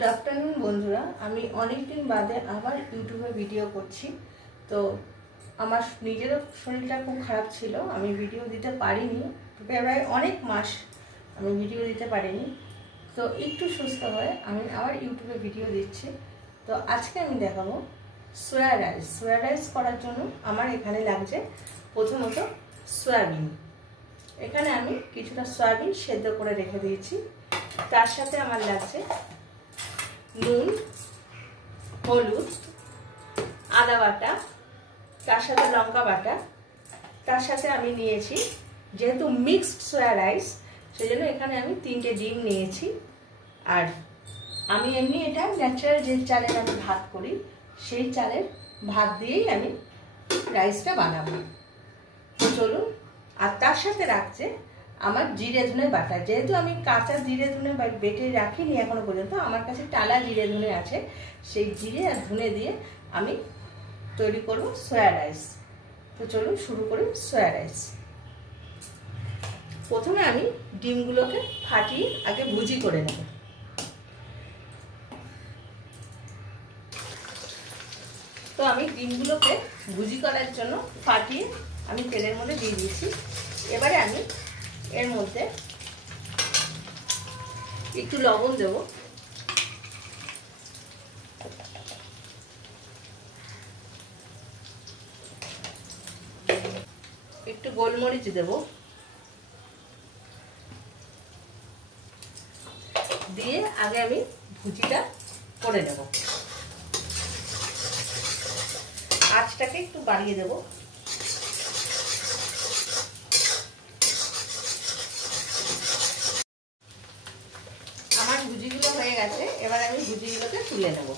Good afternoon बंधुरा आमी अनेक दिन बादे आबार यूट्यूबे भिडियो करछि। तो आमार निजेरो शरीरटा खूब खराब छिलो, आमी भिडियो दिते पारिनी, प्राय अनेक मास आमी भिडियो दिते पारिनी। तो एकटू सुस्थ हये आमी आबार यूट्यूबे भिडियो दिচ্ছি। तो आजके आमी देखाबो सोया राइस। सोया राइस करार जोन्नो आमार एखाने लागছে प्रथमत सयाबिन। एखाने आमी किछुटा सयाबिन सेদ্ধ करे रेखे दिয়েছি। तार साथे आमार लागছে নুন, হলুদ, আদা বাটা, তার সাথে লঙ্কা বাটা, তার সাথে আমি নিয়েছি যেহেতু মিক্সড সয়া রাইস সেজন্য এখানে আমি 3টে ডিম নিয়েছি। আর আমি এমনি এটা ন্যাচারাল যে চালের আমি ভাত করি সেই চালের ভাত দিয়েই আমি রাইসটা বানাবো। তো চলুন। আর তার সাথে রাখছে আমার জিরে ধনে বাটা। যেহেতু আমি কাঁচা জিরে ধনে বেটে রাখিনি এখনো পর্যন্ত, আমার কাছে টালা জিরে ধনে আছে, সেই জিরে আর ধনে দিয়ে আমি তৈরি করব সয়া রাইস। তো চলুন শুরু করি সয়া রাইস। প্রথমে আমি ডিমগুলোকে ফাটিয়ে আগে ভুজি করে নেব। তো আমি ডিমগুলোকে ভুজি করার জন্য ফাটিয়ে আমি তেলের মধ্যে দিয়ে দিয়েছি। এবারে আমি এর মধ্যে একটু লবণ দেব, একটু গোলমরিচ দেব, দিয়ে আগে আমি ভুজিটা করে নেব। আঁচটাকে একটু বাড়িয়ে দেব। ভুজিগুলো হয়ে গেছে, এবার আমি ভুজিগুলোকে তুলে নেব।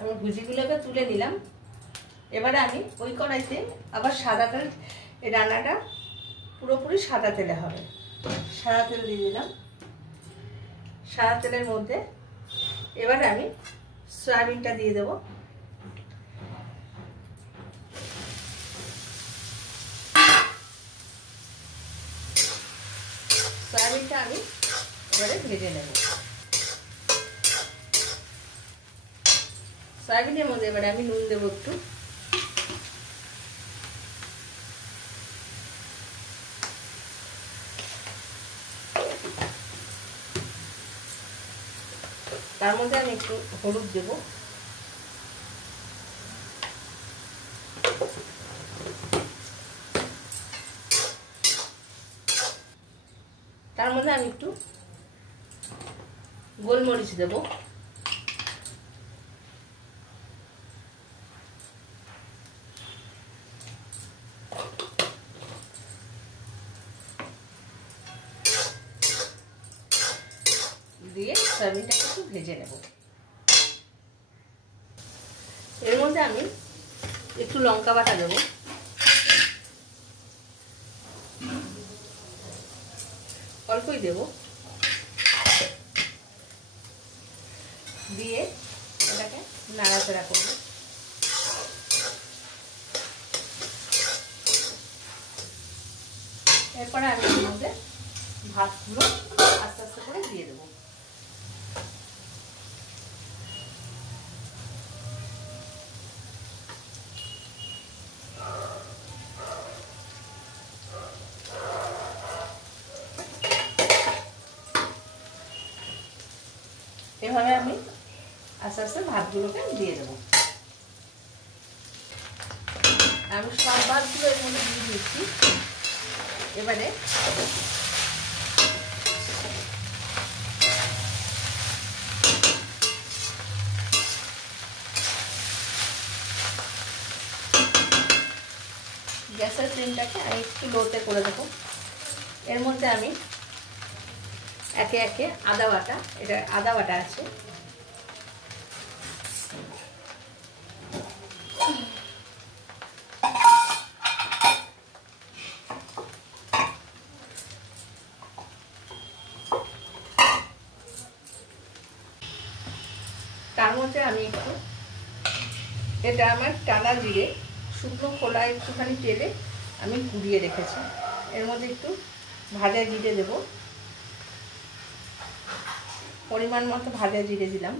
আমি ভুজিগুলোকে তুলে নিলাম। এবারে আমি ওই কড়াইতে আবার সাদা তেল, এই রান্নাটা পুরোপুরি সাদা তেলে হবে। সাদা তেল দিয়ে দিলাম। সাদা তেলের মধ্যে এবারে আমি সয়াবিনটা দিয়ে দেব। সয়াবিনটা আমি এবারে ভেজে নেব। সয়াবিনের মধ্যে এবারে আমি নুন দেব একটু, তার মধ্যে আমি একটু হলুদ দেব, তার মধ্যে আমি একটু গোলমরিচ দেব, দিয়ে সয়াবিনটাকে একটু ভেজে নেব। এর মধ্যে আমি একটু লঙ্কা বাটা দেব, অল্পই দেব, দিয়ে এটাকে নাড়াচাড়া করব। এরপরে আমি এর মধ্যে ভাতগুলো আস্তে আস্তে করে দিয়ে দেবো। এভাবে আমি আস্তে আস্তে ভাতগুলোকে দিয়ে দেবো। আমি সব ভাতগুলো এর মধ্যে দিয়ে দিচ্ছি। এবারে গ্যাসের ফ্লেমটাকে আমি একটু লোতে করে দেবো। এর মধ্যে আমি একে একে আদা বাটা, এটা আদা বাটা আছে, একটু, এটা আমার টানা জিরে শুকনো খোলা একটুখানি তেলে আমি গুঁড়িয়ে রেখেছি, এর মধ্যে একটু ভাজা জিরে দেব, পরিমাণ মতো ভাজা জিরে দিলাম।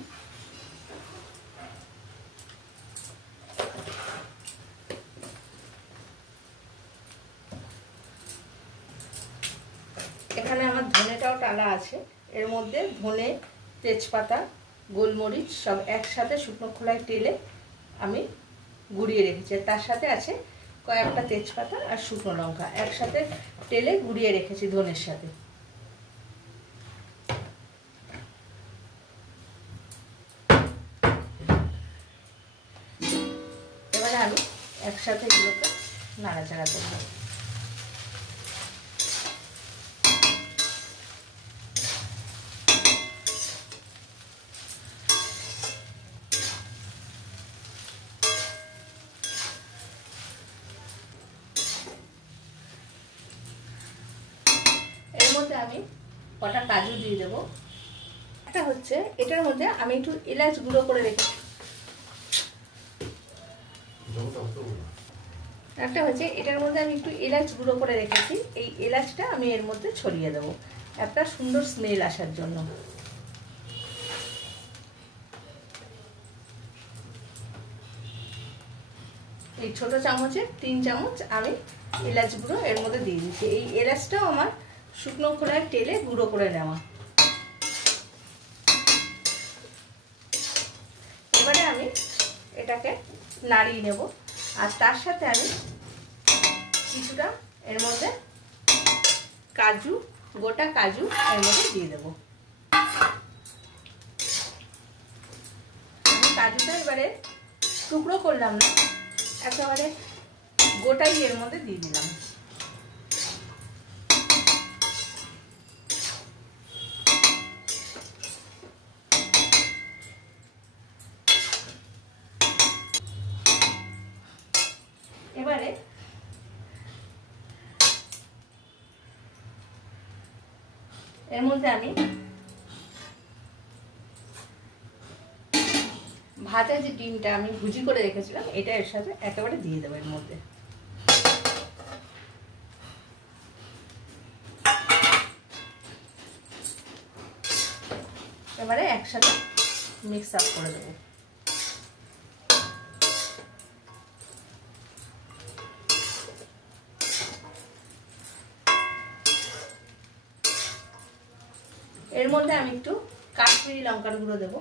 এখানে আমার ধনেটাও টালা আছে, এর মধ্যে ধনে, তেজপাতা, গোলমরিচ সব একসাথে শুকনো খোলায় তেলে আমি গুঁড়িয়ে রেখেছি। তার সাথে আছে কয়েকটা তেজপাতা আর শুকনো লঙ্কা একসাথে তেলে গুঁড়িয়ে রেখেছি ধনের সাথে। এবারে আমি একসাথে এগুলোকে নাড়াচাড়া করব। এর মধ্যে আমি কটা কাজু দিয়ে দেবো। একটা হচ্ছে এটার মধ্যে আমি একটু এলাচ গুঁড়ো করে রেখেছি, একটা হচ্ছে এটার মধ্যে আমি একটু এলাচ গুঁড়ো করে রেখেছি, এই এলাচটা আমি এর মধ্যে ছড়িয়ে দেবো একটা সুন্দর স্মেল আসার জন্য। এই ছোট চামচে 3 চামচ আমি এলাচ গুঁড়ো এর মধ্যে দিয়ে দিচ্ছি। এই এলাচটাও আমার শুকনো খোলায় তেলে গুঁড়ো করে নেওয়া। এবারে আমি এটাকে নাড়িয়ে নেব, আর তার সাথে আমি কিছুটা এর মধ্যে কাজু, গোটা কাজু এর মধ্যে দিয়ে দেব। আমি কাজুটা এবারে টুকরো করলাম না, একেবারে গোটাই এর মধ্যে দিয়ে দিলাম। এবারে এর মধ্যে আমি ভাজা যে ডিমটা আমি ভুজি করে রেখেছিলাম এটা এর সাথে একেবারে দিয়ে দেবো এর মধ্যে। এবারে একসাথে মিক্স আপ করে দেবো। এর মধ্যে আমি একটু কাশ্মীরি লঙ্কার গুঁড়ো দেবো,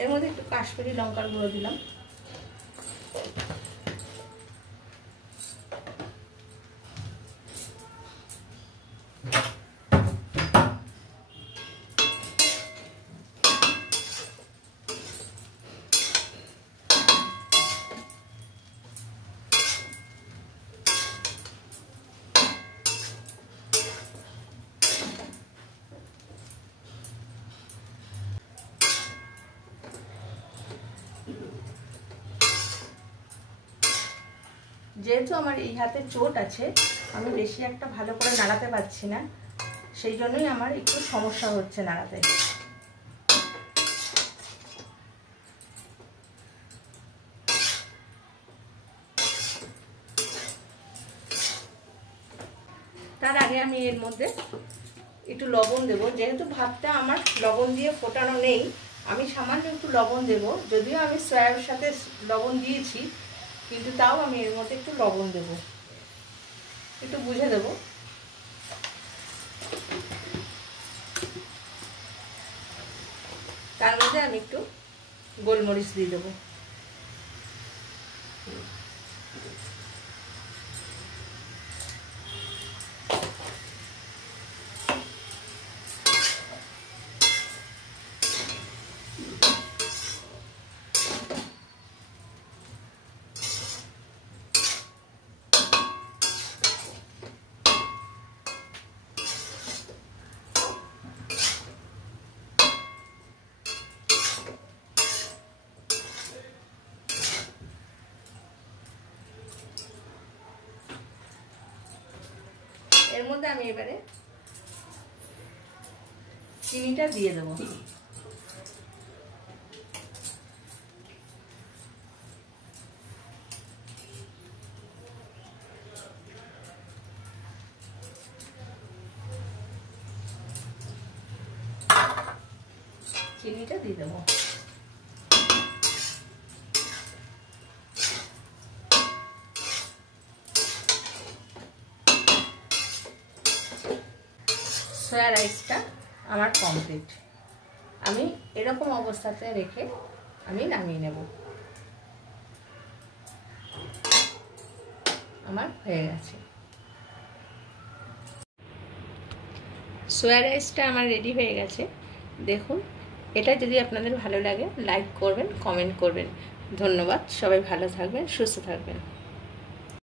এর মধ্যে একটু কাশ্মীরি লঙ্কার গুঁড়ো দিলাম। যেহেতু আমার এই হাতে চোট আছে, আমি বেশি একটা ভালো করে নাড়াতে পারছি না, সেই জন্যই আমার একটু সমস্যা হচ্ছে নাড়াতে। তার আগে আমি এর মধ্যে একটু লবণ দেবো, যেহেতু ভাতটা আমার লবণ দিয়ে ফোটানো নেই, আমি সামান্য একটু লবণ দেব। যদিও আমি সয়াবিনের সাথে লবণ দিয়েছি, কিন্তু তাও আমি এর মধ্যে একটু লবণ দেব, একটু বুঝে দেব। তার মধ্যে আমি একটু গোলমরিচ দিয়ে দেবো। এর মধ্যে আমি এবারে চিনিটা দিয়ে দেবো। চিনিটা দিয়ে দেবো। সয়া রাইসটা আমার কমপ্লিট। আমি এরকম অবস্থাতে রেখে আমি নামিয়ে নেব। আমার হয়ে গেছে। সয়া রাইসটা আমার রেডি হয়ে গেছে। দেখুন, এটা যদি আপনাদের ভালো লাগে লাইক করবেন, কমেন্ট করবেন। ধন্যবাদ। সবাই ভালো থাকবেন, সুস্থ থাকবেন।